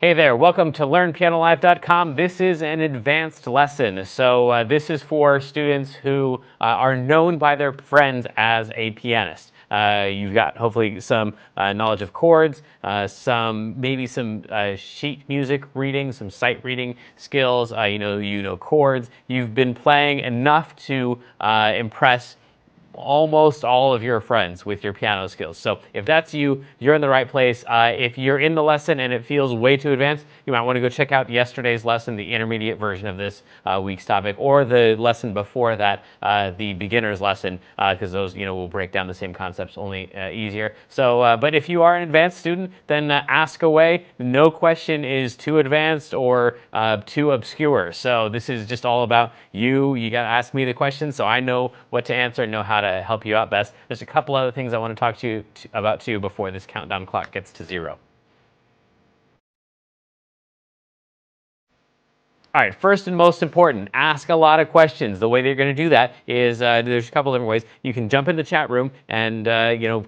Hey there, welcome to LearnPianoLive.com. This is an advanced lesson. So this is for students who are known by their friends as a pianist. You've got hopefully some knowledge of chords, maybe some sheet music reading, some sight reading skills. You know chords. You've been playing enough to impress almost all of your friends with your piano skills. So if that's you, you're in the right place. If you're in the lesson and it feels way too advanced, you might want to go check out yesterday's lesson, the intermediate version of this week's topic, or the lesson before that, the beginner's lesson, because those will break down the same concepts, only easier. But if you are an advanced student, then ask away. No question is too advanced or too obscure. So this is just all about you. You got to ask me the questions so I know what to answer and know how to help you out best. There's a couple other things I want to talk to you about too before this countdown clock gets to 0. All right, first and most important, ask a lot of questions. The way that you're going to do that is there's a couple different ways. You can jump in the chat room and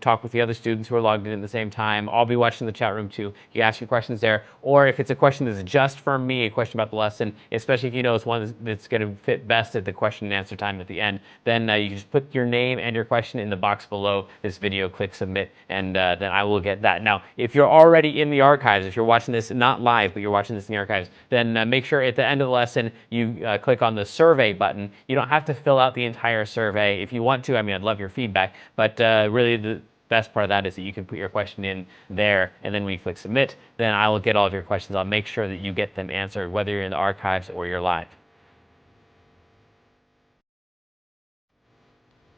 talk with the other students who are logged in at the same time. I'll be watching the chat room too. You ask your questions there, or if it's a question that's just for me, a question about the lesson, especially if you know it's one that's going to fit best at the question and answer time at the end, then you just put your name and your question in the box below this video, click submit, and then I will get that. Now, if you're already in the archives, if you're watching this not live, but you're watching this in the archives, then make sure at the end of the lesson you click on the survey button. You don't have to fill out the entire survey. If you want to, I'd love your feedback, but really the best part of that is that you can put your question in there, and then when you click submit, then I will get all of your questions. I'll make sure that you get them answered, whether you're in the archives or you're live.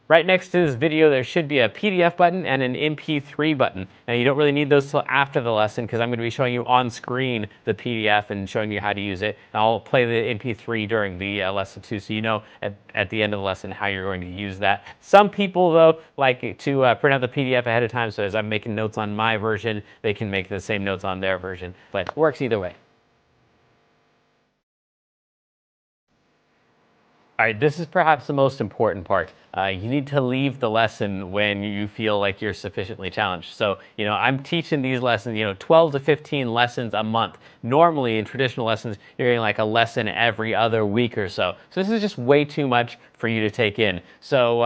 Right next to this video, there should be a PDF button and an MP3 button. Now, you don't really need those till after the lesson because I'm going to be showing you on screen the PDF and showing you how to use it. And I'll play the MP3 during the lesson too, so you know at the end of the lesson how you're going to use that. Some people, though, like to print out the PDF ahead of time, so as I'm making notes on my version, they can make the same notes on their version. But it works either way. All right, this is perhaps the most important part. You need to leave the lesson when you feel like you're sufficiently challenged. So, I'm teaching these lessons, 12 to 15 lessons a month. Normally, in traditional lessons, you're getting like a lesson every other week or so. So this is just way too much for you to take in. So,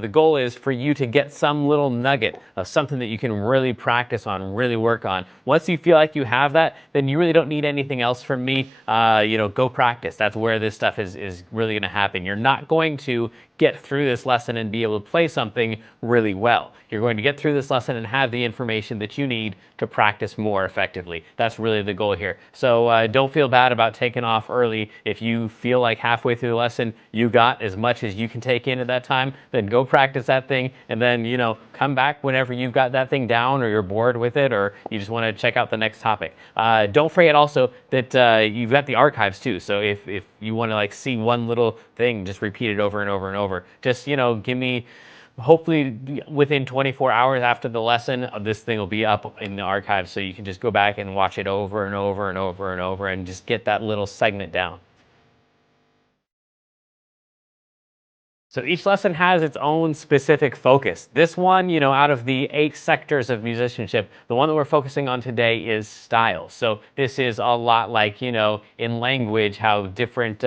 the goal is for you to get some little nugget of something that you can really practice on, really work on. Once you feel like you have that, then you really don't need anything else from me. Go practice. That's where this stuff is really going to happen. You're not going to get through this lesson and be able to play something really well. You're going to get through this lesson and have the information that you need to practice more effectively. That's really the goal here. So don't feel bad about taking off early. If you feel like halfway through the lesson you got as much as you can take in at that time, then go practice that thing, and then come back whenever you've got that thing down, or you're bored with it, or you just want to check out the next topic. Don't forget also that you've got the archives too. So if you want to see one little thing, just repeat it over and over and over. Just give me, hopefully within 24 hours after the lesson, this thing will be up in the archives, so you can just go back and watch it over and over and over and over and just get that little segment down. So each lesson has its own specific focus. This one, out of the 8 sectors of musicianship, the one that we're focusing on today is style. So this is a lot like, in language, how different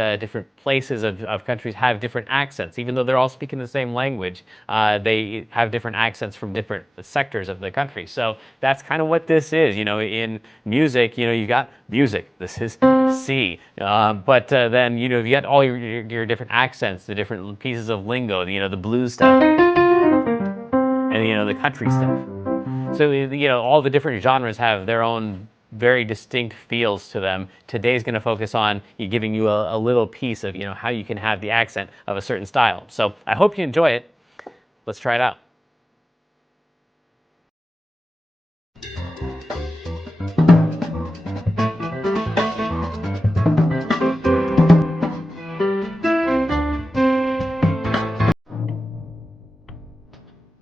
places of countries have different accents. Even though they're all speaking the same language, they have different accents from different sectors of the country. So that's kind of what this is. In music, you got music. This is C. But then, you got all your different accents, the different pieces of lingo, the blues stuff, and the country stuff. So all the different genres have their own very distinct feels to them. Today's going to focus on giving you a little piece of how you can have the accent of a certain style. So I hope you enjoy it. Let's try it out.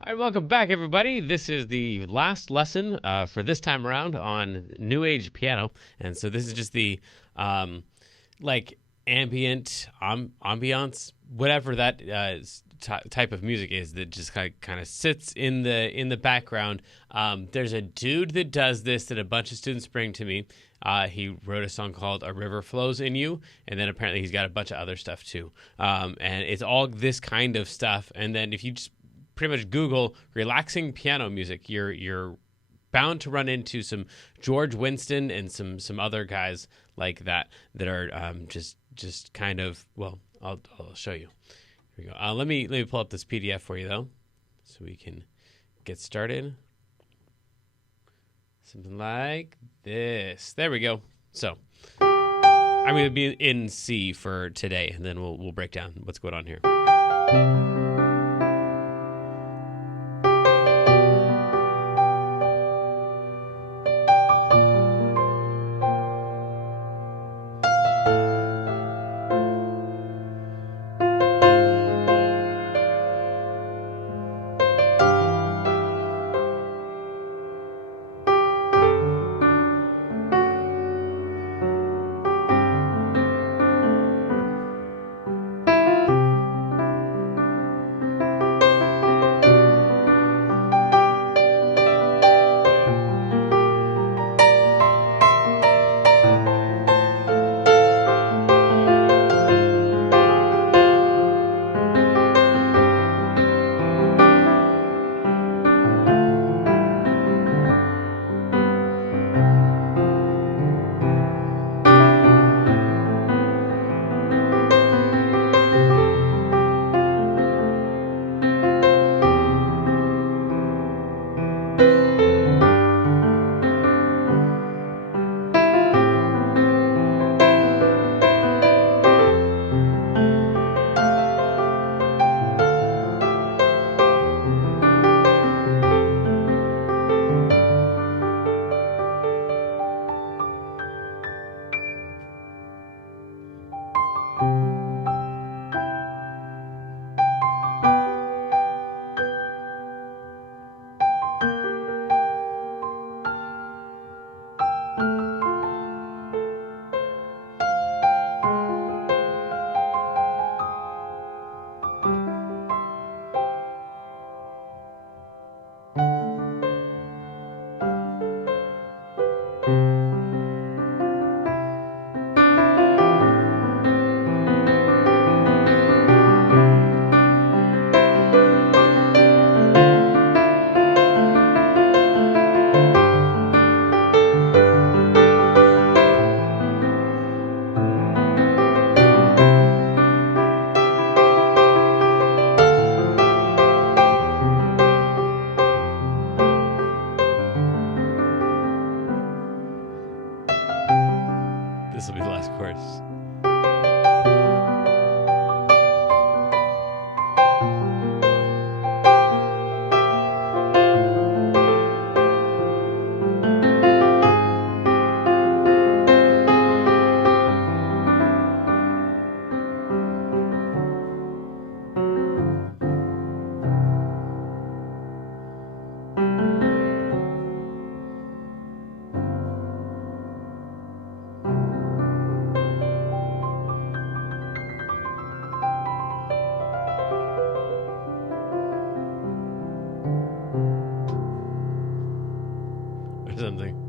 All right, welcome back, everybody. This is the last lesson for this time around on New Age piano, and so this is just the ambient, ambiance, whatever that type of music is that just kind of sits in the background. There's a dude that does this that a bunch of students bring to me. He wrote a song called "A River Flows in You," and then apparently he's got a bunch of other stuff too. And it's all this kind of stuff. And then if you just pretty much Google relaxing piano music, you're bound to run into some George Winston and some other guys like that are just kind of, well, I'll show you. Here we go. Let me pull up this PDF for you though, so we can get started. Something like this. There we go. So I'm going to be in C for today, and then we'll break down what's going on here. This will be the last chorus.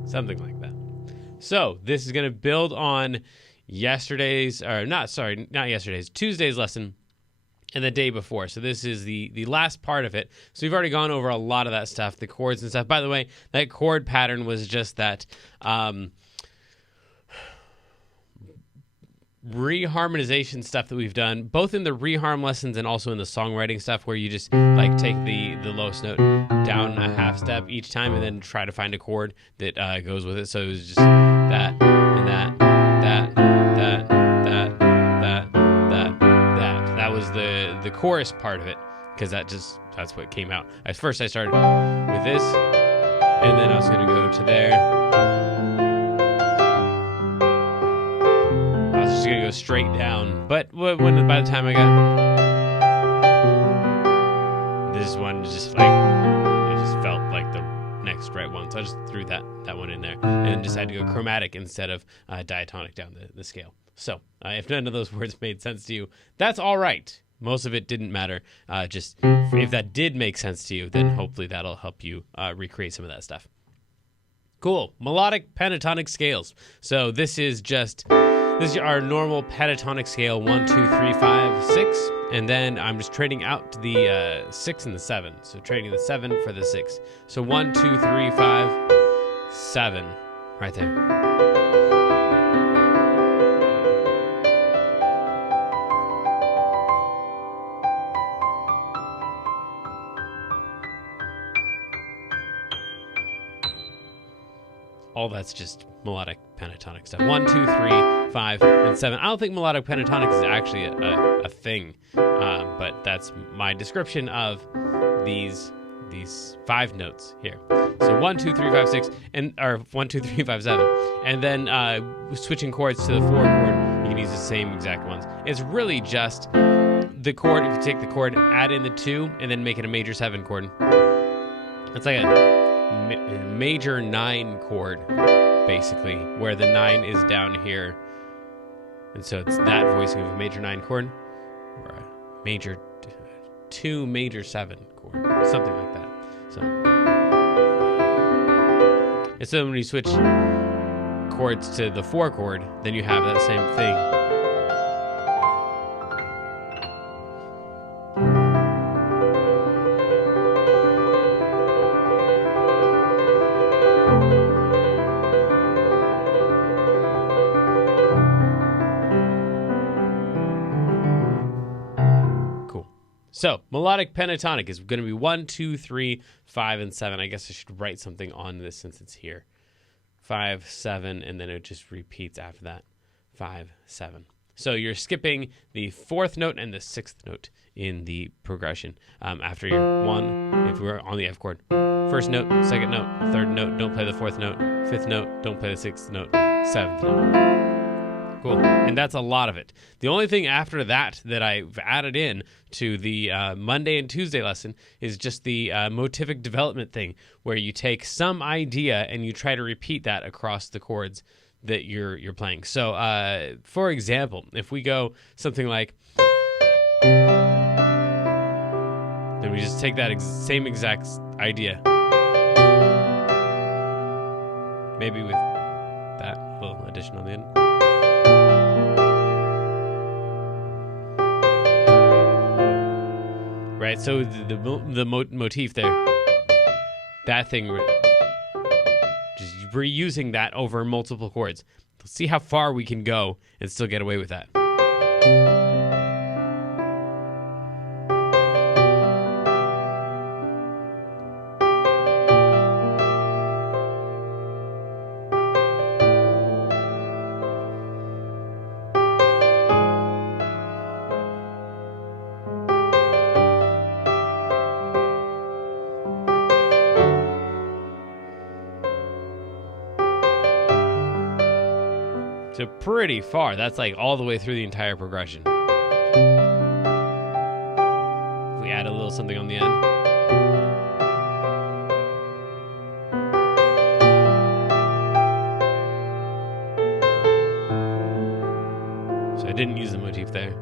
Something like that. So this is going to build on Tuesday's lesson and the day before. So this is the last part of it. So we've already gone over a lot of that stuff, the chords and stuff. By the way, that chord pattern was just that reharmonization stuff that we've done, both in the reharm lessons and also in the songwriting stuff, where you just like take the lowest note down a half step each time and then try to find a chord that goes with it. So it was just that and that, that, that, that, that, that, that. That was the chorus part of it, because that's what came out. At first I started with this, and then I was going to go to there. Just gonna go straight down, but by the time I got this one, just like it just felt like the next right one, so I just threw that one in there, and just had to go chromatic instead of diatonic down the scale. So if none of those words made sense to you, that's all right. Most of it didn't matter. Just if that did make sense to you, then hopefully that'll help you recreate some of that stuff. Cool. Melodic pentatonic scales. So this is our normal pentatonic scale, 1, 2, 3, 5, 6. And then I'm just trading out the 6 and the 7. So trading the 7 for the 6. So 1, 2, 3, 5, 7. Right there. All that's just melodic pentatonic stuff. 1, 2, 3, 5, and 7. I don't think melodic pentatonic is actually a thing, but that's my description of these 5 notes here. So 1, 2, 3, 5, 6, or 1, 2, 3, 5, 7, and then switching chords to the 4 chord, you can use the same exact ones. It's really just the chord. If you take the chord, add in the 2, and then make it a major 7 chord. It's like a major 9 chord, basically, where the 9 is down here, and so it's that voicing of a major 9 chord, or a major 2 major 7 chord, something like that. And so when you switch chords to the 4 chord, then you have that same thing. So, melodic pentatonic is going to be 1, 2, 3, 5, and 7. I guess I should write something on this since it's here. 5, 7, and then it just repeats after that. 5, 7. So you're skipping the 4th note and the 6th note in the progression. After your 1, if we're on the F chord, 1st note, 2nd note, 3rd note, don't play the 4th note, 5th note, don't play the 6th note, 7th note. Cool. And that's a lot of it. The only thing after that I've added in to the Monday and Tuesday lesson is just the motivic development thing, where you take some idea and you try to repeat that across the chords that you're playing. So, for example, if we go something like, then we just take that same exact idea, maybe with that little addition on the end. Right, so the motif there, that thing, just reusing that over multiple chords. Let's see how far we can go and still get away with that. So pretty far. That's like all the way through the entire progression. If we add a little something on the end. So I didn't use the motif there.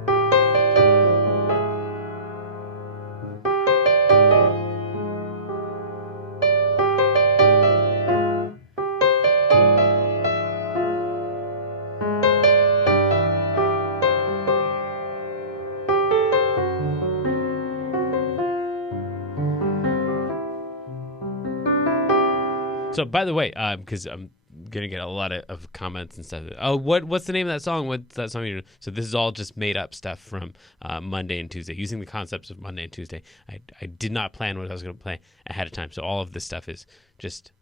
So, by the way, because I'm going to get a lot of comments and stuff. Oh, what's the name of that song? What's that song you're doing? So this is all just made up stuff from Monday and Tuesday, using the concepts of Monday and Tuesday. I did not plan what I was going to play ahead of time. So all of this stuff is just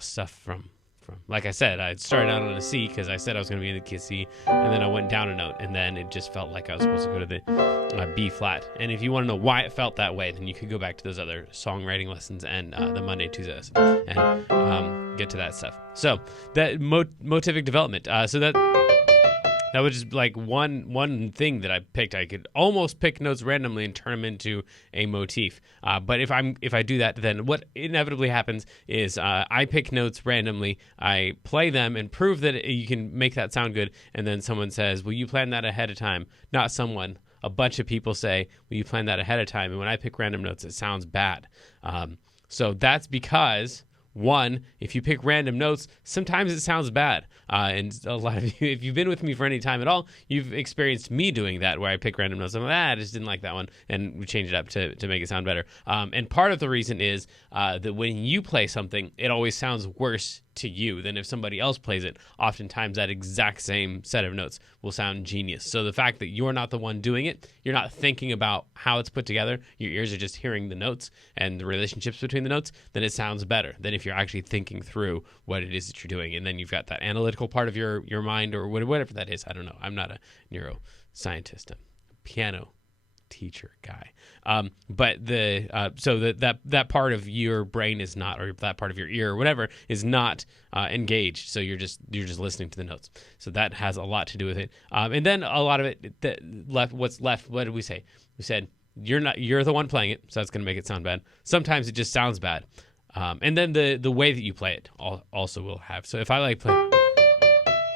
stuff from like I said, I started out on a C because I said I was going to be in the key C, and then I went down a note, and then it just felt like I was supposed to go to the B flat. And if you want to know why it felt that way, then you could go back to those other songwriting lessons and the Monday and Tuesday lesson and get to that stuff. So that motivic development. So that That was just like one thing that I picked. I could almost pick notes randomly and turn them into a motif. But if I do that, then what inevitably happens is I pick notes randomly, I play them and prove that you can make that sound good, and then someone says, "Will you plan that ahead of time?" Not someone. A bunch of people say, "Will you plan that ahead of time?" And when I pick random notes, it sounds bad. So that's because, one, if you pick random notes, sometimes it sounds bad. And a lot of you, if you've been with me for any time at all, you've experienced me doing that, where I pick random notes. I'm like, I just didn't like that one, and we change it up to make it sound better. And part of the reason is that when you play something, it always sounds worse to you than if somebody else plays it. Oftentimes that exact same set of notes will sound genius. So the fact that you're not the one doing it, you're not thinking about how it's put together, your ears are just hearing the notes and the relationships between the notes, then it sounds better than if you're actually thinking through what it is that you're doing. And then you've got that analytical part of your mind, or whatever that is. I don't know. I'm not a neuroscientist. I'm a piano teacher guy. But that part of your brain is not, or that part of your ear or whatever is not engaged. So you're just listening to the notes. So that has a lot to do with it. And then a lot of it what's left. What did we say? We said you're the one playing it, so that's going to make it sound bad. Sometimes it just sounds bad. And then the way that you play it also will have. So if I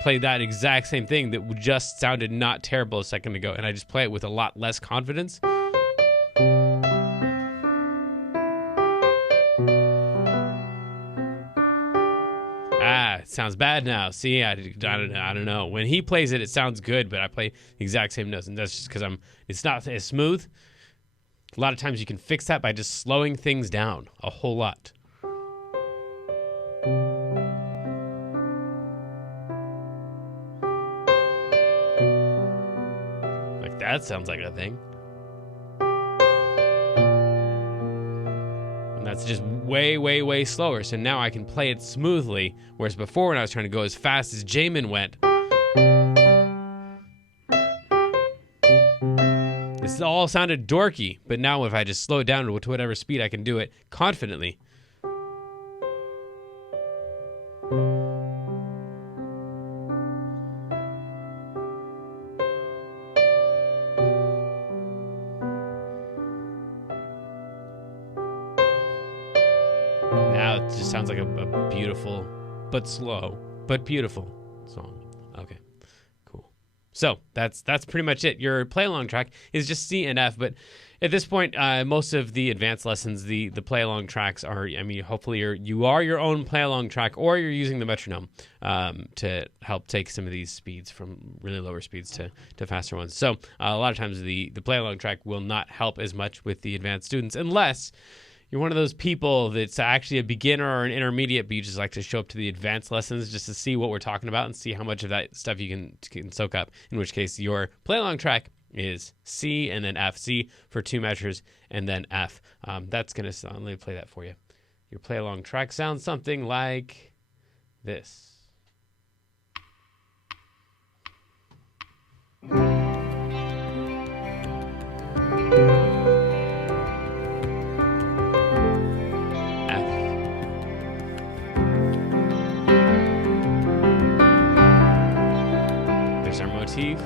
play that exact same thing that just sounded not terrible a second ago, and I just play it with a lot less confidence, it sounds bad now. See, I don't know. When he plays it, it sounds good, but I play the exact same notes, and that's just because it's not as smooth. A lot of times you can fix that by just slowing things down a whole lot. Like that sounds like a thing. And that's just way, way, way slower. So now I can play it smoothly, whereas before when I was trying to go as fast as Jamin went, this all sounded dorky, but now if I just slow it down to whatever speed, I can do it confidently. Now it just sounds like a beautiful, but slow, but beautiful song. Okay. So that's pretty much it. Your play-along track is just C and F, but at this point, most of the advanced lessons, the play-along tracks are, hopefully you are your own play-along track, or you're using the metronome to help take some of these speeds from really lower speeds to faster ones. So a lot of times the play-along track will not help as much with the advanced students, unless you're one of those people that's actually a beginner or an intermediate, but you just like to show up to the advanced lessons just to see what we're talking about and see how much of that stuff you can soak up, in which case your play-along track is C and then F. C for 2 measures and then F. That's going to sound, let me play that for you. Your play-along track sounds something like this. There's our motif.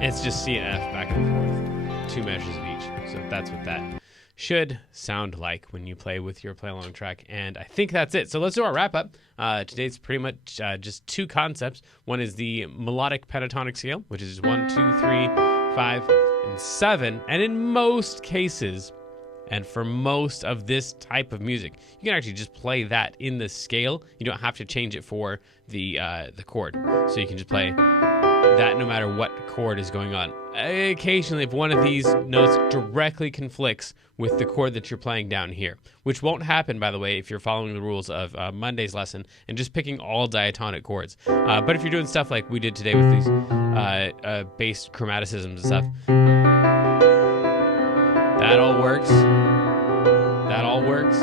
It's just C and F back and forth, 2 measures of each. So that's what that should sound like when you play with your play-along track. And I think that's it. So let's do our wrap-up. Today's pretty much just 2 concepts. One is the melodic pentatonic scale, which is 1, 2, 3, 5, and 7. And in most cases, and for most of this type of music, you can actually just play that in the scale. You don't have to change it for the chord. So you can just play that no matter what chord is going on. Occasionally, if one of these notes directly conflicts with the chord that you're playing down here, which won't happen, by the way, if you're following the rules of Monday's lesson and just picking all diatonic chords. But if you're doing stuff like we did today with these bass chromaticisms and stuff, that all works. That all works.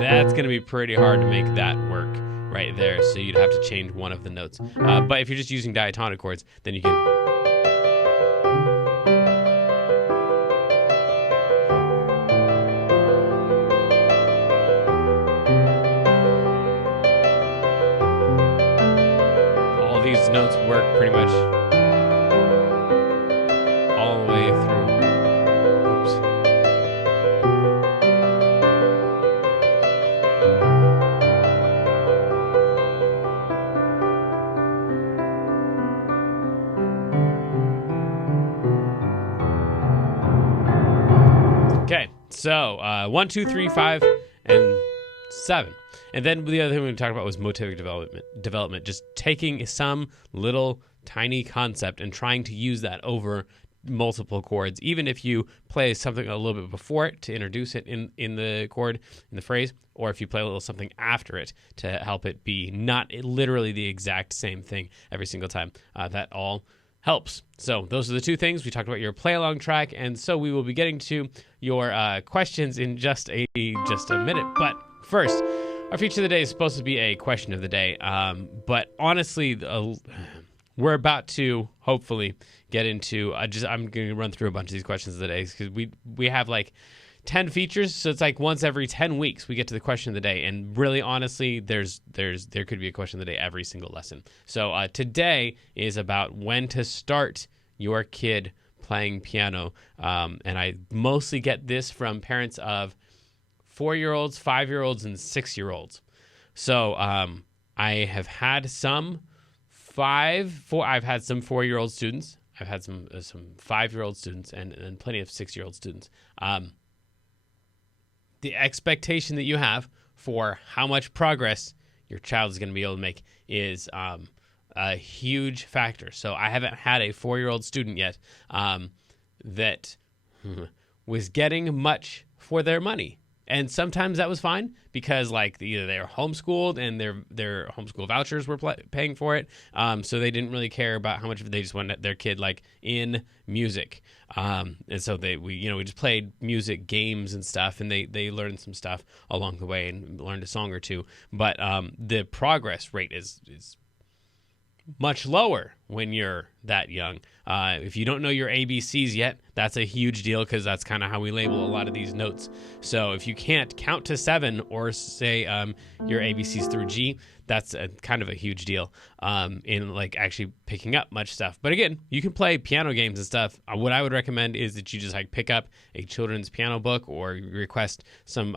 That's going to be pretty hard to make that work right there. So you'd have to change one of the notes. But if you're just using diatonic chords, then you can. All these notes work pretty much all the way through. Oops. Okay, so 1, 2, 3, 5, and 7. And then the other thing we talked about was motivic development, just taking some little tiny concept and trying to use that over multiple chords, even if you play something a little bit before it to introduce it in the chord, in the phrase, or if you play a little something after it to help it be not literally the exact same thing every single time. That all helps. So those are the two things. We talked about your play-along track, and so we will be getting to your questions in just a minute. But first, our feature of the day is supposed to be a question of the day, but honestly, we're about to hopefully get into. I'm going to run through a bunch of these questions of the day because we have like 10 features, so it's like once every 10 weeks we get to the question of the day, and really honestly there could be a question of the day every single lesson. So today is about when to start your kid playing piano, and I mostly get this from parents of 4-year-olds, 5-year-olds, and 6-year-olds. So I have had some I've had some 4-year-old students, I've had some 5-year-old students, and plenty of 6-year-old students. The expectation that you have for how much progress your child is going to be able to make is a huge factor. So I haven't had a 4-year-old student yet that was getting much for their money. And sometimes that was fine because like either they were homeschooled and their homeschool vouchers were paying for it. So they didn't really care about how much they just wanted their kid like in music. And so we just played music games and stuff, and they learned some stuff along the way and learned a song or two. But the progress rate is much lower when you're that young. If you don't know your ABCs yet, that's a huge deal because that's kind of how we label a lot of these notes. So if you can't count to 7 or say your ABCs through G, that's kind of a huge deal in like actually picking up much stuff. But again, you can play piano games and stuff. What I would recommend is that you just like pick up a children's piano book or request some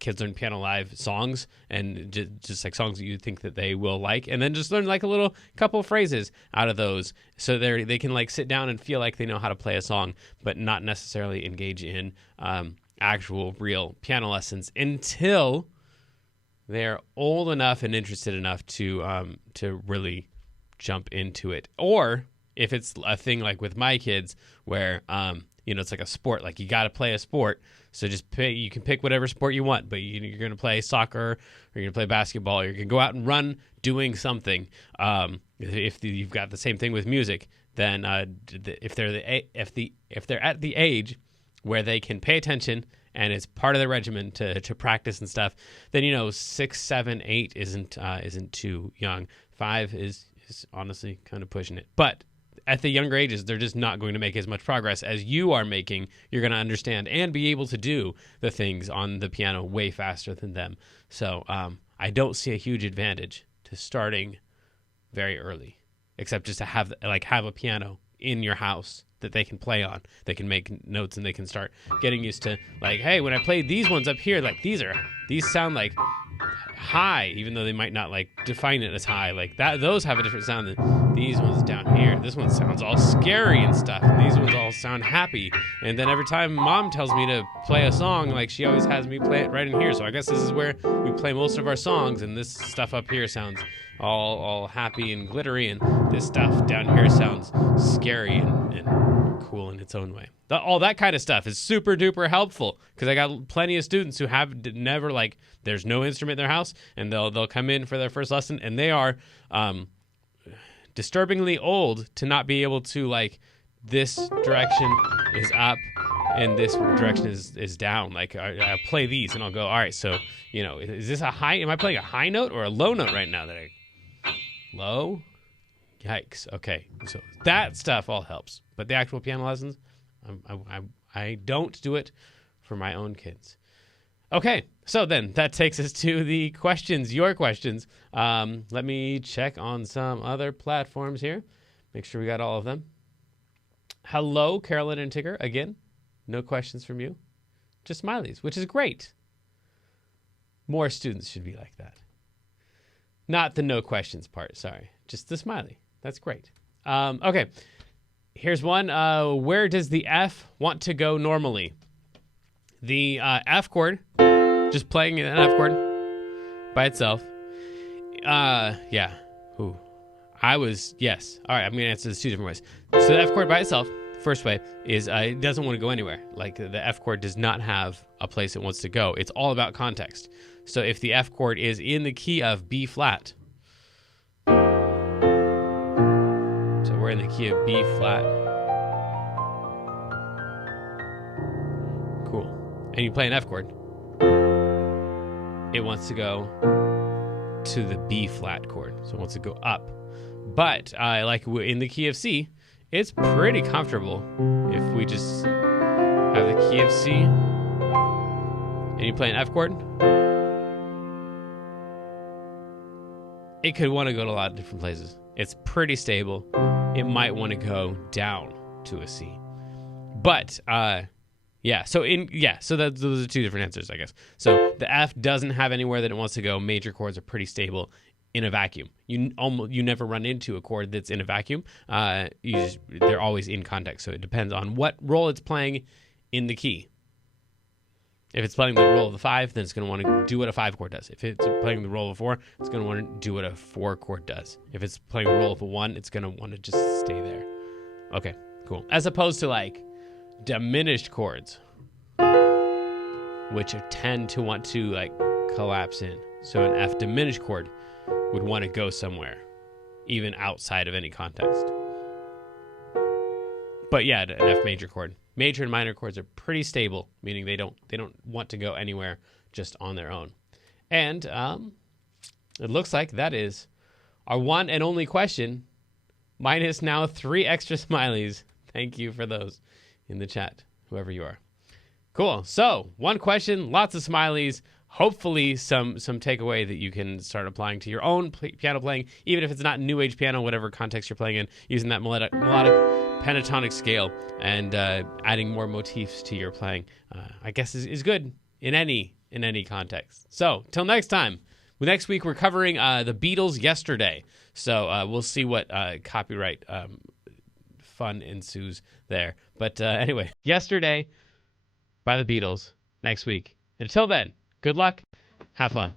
Kids Learn Piano Live songs and just like songs that you think that they will like, and then just learn like a little couple phrases out of those so they can like sit down and feel like they know how to play a song, but not necessarily engage in actual real piano lessons until they're old enough and interested enough to really jump into it. Or if it's a thing like with my kids where it's like a sport, like you got to play a sport, so you can pick whatever sport you want, but you're going to play soccer or you're going to play basketball, or you can go out and run doing something. If you've got the same thing with music, then if they're at the age where they can pay attention and it's part of the regimen to practice and stuff, then 6, 7, 8 isn't too young. 5 is honestly kind of pushing it. But at the younger ages, they're just not going to make as much progress as you are making. You're going to understand and be able to do the things on the piano way faster than them. So I don't see a huge advantage to starting very early, except just to have a piano in your house that they can play on. They can make notes and they can start getting used to like, hey, when I play these ones up here, like these sound like high, even though they might not like define it as high. Like that, those have a different sound than these ones down here. This one sounds all scary and stuff, and these ones all sound happy. And then every time Mom tells me to play a song, like she always has me play it right in here. So I guess this is where we play most of our songs, and this stuff up here sounds all happy and glittery, and this stuff down here sounds scary and cool in its own way. All that kind of stuff is super duper helpful because I got plenty of students who have never, like, there's no instrument in their house, and they'll come in for their first lesson, and they are disturbingly old to not be able to, like, this direction is up and this direction is down. Like I play these, and I'll go, all right. So is this a high? Am I playing a high note or a low note right now? Low. Yikes. Okay, so that stuff all helps, but the actual piano lessons, I don't do it for my own kids. Okay, so then that takes us to the questions, your questions. Let me check on some other platforms here. Make sure we got all of them. Hello, Carolyn and Tigger. Again, no questions from you. Just smileys, which is great. More students should be like that. Not the no questions part, sorry. Just the smiley. That's great. Okay, here's one. Where does the F want to go normally? The F chord, just playing an F chord by itself. Yeah. Ooh. Yes. All right, I'm going to answer this two different ways. So the F chord by itself, first way, is it doesn't want to go anywhere. Like the F chord does not have a place it wants to go. It's all about context. So if the F chord is in the key of B flat, so we're in the key of B flat. Cool. And you play an F chord, it wants to go to the B flat chord. So it wants to go up. But like in the key of C, it's pretty comfortable if we just have the key of C and you play an F chord. It could want to go to a lot of different places. It's pretty stable. It might want to go down to a C. But those are two different answers, I guess. So the F doesn't have anywhere that it wants to go. Major chords are pretty stable in a vacuum. You never run into a chord that's in a vacuum. They're always in context. So it depends on what role it's playing in the key. If it's playing the role of the 5, then it's going to want to do what a 5 chord does. If it's playing the role of a 4, it's going to want to do what a 4 chord does. If it's playing the role of a 1, it's going to want to just stay there. Okay, cool. As opposed to like diminished chords, which tend to want to like collapse in. So an F diminished chord would want to go somewhere, even outside of any context. But yeah, an F major chord. Major and minor chords are pretty stable, meaning they don't want to go anywhere just on their own. And it looks like that is our one and only question, minus now 3 extra smileys. Thank you for those in the chat, whoever you are. Cool. So one question, lots of smileys. Hopefully some takeaway that you can start applying to your own piano playing, even if it's not new age piano, whatever context you're playing in, using that melodic pentatonic scale and adding more motifs to your playing, I guess is good in any context. So till next time. Next week we're covering the Beatles yesterday. So we'll see what copyright fun ensues there. But anyway, yesterday by the Beatles. Next week. Until then. Good luck. Have fun.